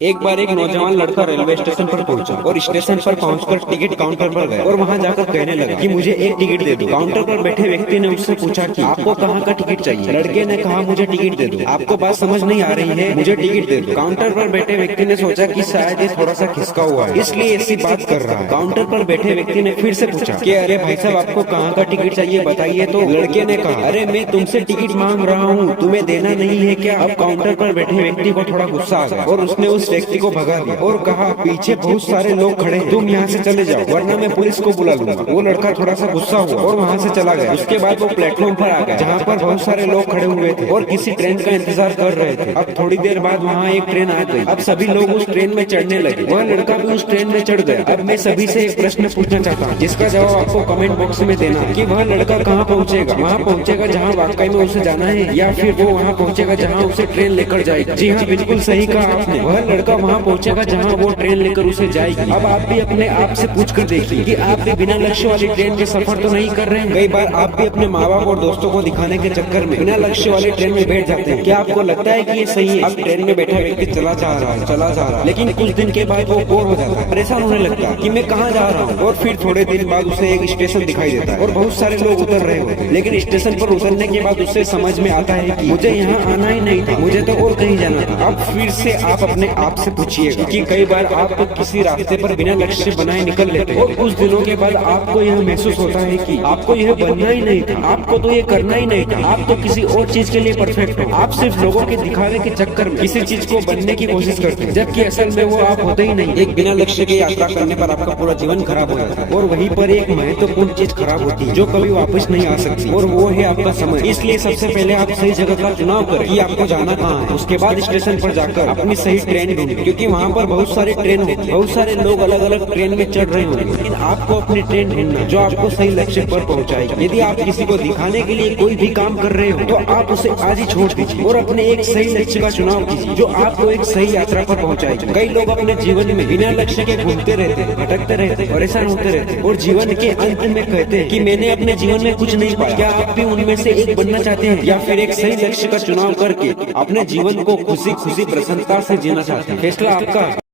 एक बार एक नौजवान लड़का रेलवे स्टेशन पर पहुंचा और स्टेशन पर पहुंचकर टिकट काउंटर पर गया और वहां जाकर कहने लगा कि मुझे एक टिकट दे दो। काउंटर पर बैठे व्यक्ति ने उससे पूछा कि आपको कहां का टिकट चाहिए। लड़के ने कहा मुझे टिकट दे दो। आपको बात समझ नहीं आ रही है, मुझे टिकट दे दो। काउंटर पर बैठे व्यक्ति ने सोचा कि शायद ये थोड़ा सा खिसका हुआ है, इसलिए ऐसी बात कर रहा है। काउंटर पर बैठे व्यक्ति ने फिर से पूछा कि अरे भाई साहब, आपको कहाँ का टिकट चाहिए बताइए। तो लड़के ने कहा अरे मैं तुमसे टिकट मांग रहा हूँ, तुम्हें देना नहीं है क्या। अब काउंटर पर बैठे व्यक्ति को थोड़ा गुस्सा आ गया और उसने उस व्यक्ति को भगा और कहा पीछे बहुत सारे लोग खड़े हैं, तुम यहाँ से चले जाओ वरना मैं पुलिस को बुला लूंगा। वो लड़का थोड़ा सा गुस्सा हुआ और वहाँ से चला गया। उसके बाद वो प्लेटफॉर्म पर आ गया जहाँ पर बहुत सारे लोग खड़े हुए थे और किसी ट्रेन का इंतजार कर रहे थे। अब थोड़ी देर बाद वहाँ एक ट्रेन आ गई। अब सभी लोग उस ट्रेन में चढ़ने लगे। वह लड़का भी उस ट्रेन में चढ़ गया। अब मैं सभी से एक प्रश्न पूछना चाहता हूँ जिसका जवाब आपको कमेंट बॉक्स में देना कि वह लड़का कहाँ पहुँचेगा। वहाँ पहुँचेगा जहाँ वाकई में उसे जाना है या फिर वो वहाँ पहुँचेगा जहाँ उसे ट्रेन लेकर जाएगी। जी हाँ, बिल्कुल सही कहा आपने, वह लड़का वहाँ पहुँचेगा जहाँ वो ट्रेन लेकर उसे जाएगी। अब आप भी अपने आप से पूछ कर देखिए कि आप भी बिना लक्ष्य वाली ट्रेन के सफर तो नहीं कर रहे हैं। कई बार आप भी अपने माँ बाप और दोस्तों को दिखाने के चक्कर में बिना लक्ष्य वाली ट्रेन में बैठ जाते हैं। क्या आपको लगता है कि ये सही है? अब ट्रेन में बैठा व्यक्ति चला जा रहा है, लेकिन कुछ दिन के बाद वो बोर हो जाता है, परेशान होने लगता है कि मैं कहाँ जा रहा हूँ। और फिर थोड़े दिन बाद उसे एक स्टेशन दिखाई देता है और बहुत सारे लोग उतर रहे होते हैं। लेकिन स्टेशन पर उतरने के बाद उसे समझ में आता है कि मुझे यहाँ आना ही नहीं था, मुझे तो और कहीं जाना था। अब फिर से आप अपने आप से पूछिएगा कि कई बार आप किसी रास्ते पर बिना लक्ष्य बनाए निकल लेते हैं और कुछ दिनों के बाद आपको यह महसूस होता है कि आपको यह बनना ही नहीं था, आपको तो ये करना ही नहीं था, आप तो किसी और चीज के लिए परफेक्ट हो। आप सिर्फ लोगों के दिखावे के चक्कर में किसी चीज को बनने की कोशिश करते हैं, जबकि असल में वो आप होते ही नहीं। एक बिना लक्ष्य की यात्रा करने पर आपका पूरा जीवन खराब हो जाता है और वहीं पर एक महत्वपूर्ण चीज खराब होती है जो कभी वापस नहीं आ सकती, और वो है आपका समय। इसलिए सबसे पहले आप सही जगह का चुनाव करें कि आपको जाना कहाँ है। उसके बाद स्टेशन पर जाकर अपनी सही ट्रेन ढूंढें, क्योंकि वहाँ पर बहुत सारी ट्रेन होती है, बहुत सारे लोग अलग अलग ट्रेन में चढ़ रहे होंगे, लेकिन आपको अपनी ट्रेन ढूंढना जो आपको सही लक्ष्य पर पहुंचाएगी। यदि आप किसी को दिखाने के लिए कोई भी काम कर रहे हो तो आप उसे आज ही छोड़ दीजिए और अपने एक सही लक्ष्य का चुनाव कीजिए जो आपको एक सही यात्रा पर पहुंचाएगी। कई लोग अपने जीवन में बिना लक्ष्य के घूमते रहते, भटकते रहते, परेशान होते रहते और जीवन के अंत में कहते हैं कि मैंने अपने जीवन में कुछ नहीं पाया। क्या आप भी उनमें से एक बनना चाहते हैं या फिर एक सही लक्ष्य का चुनाव करके अपने जीवन को खुशी खुशी प्रसन्नता से जीना चाहते हैं? फैसला आपका।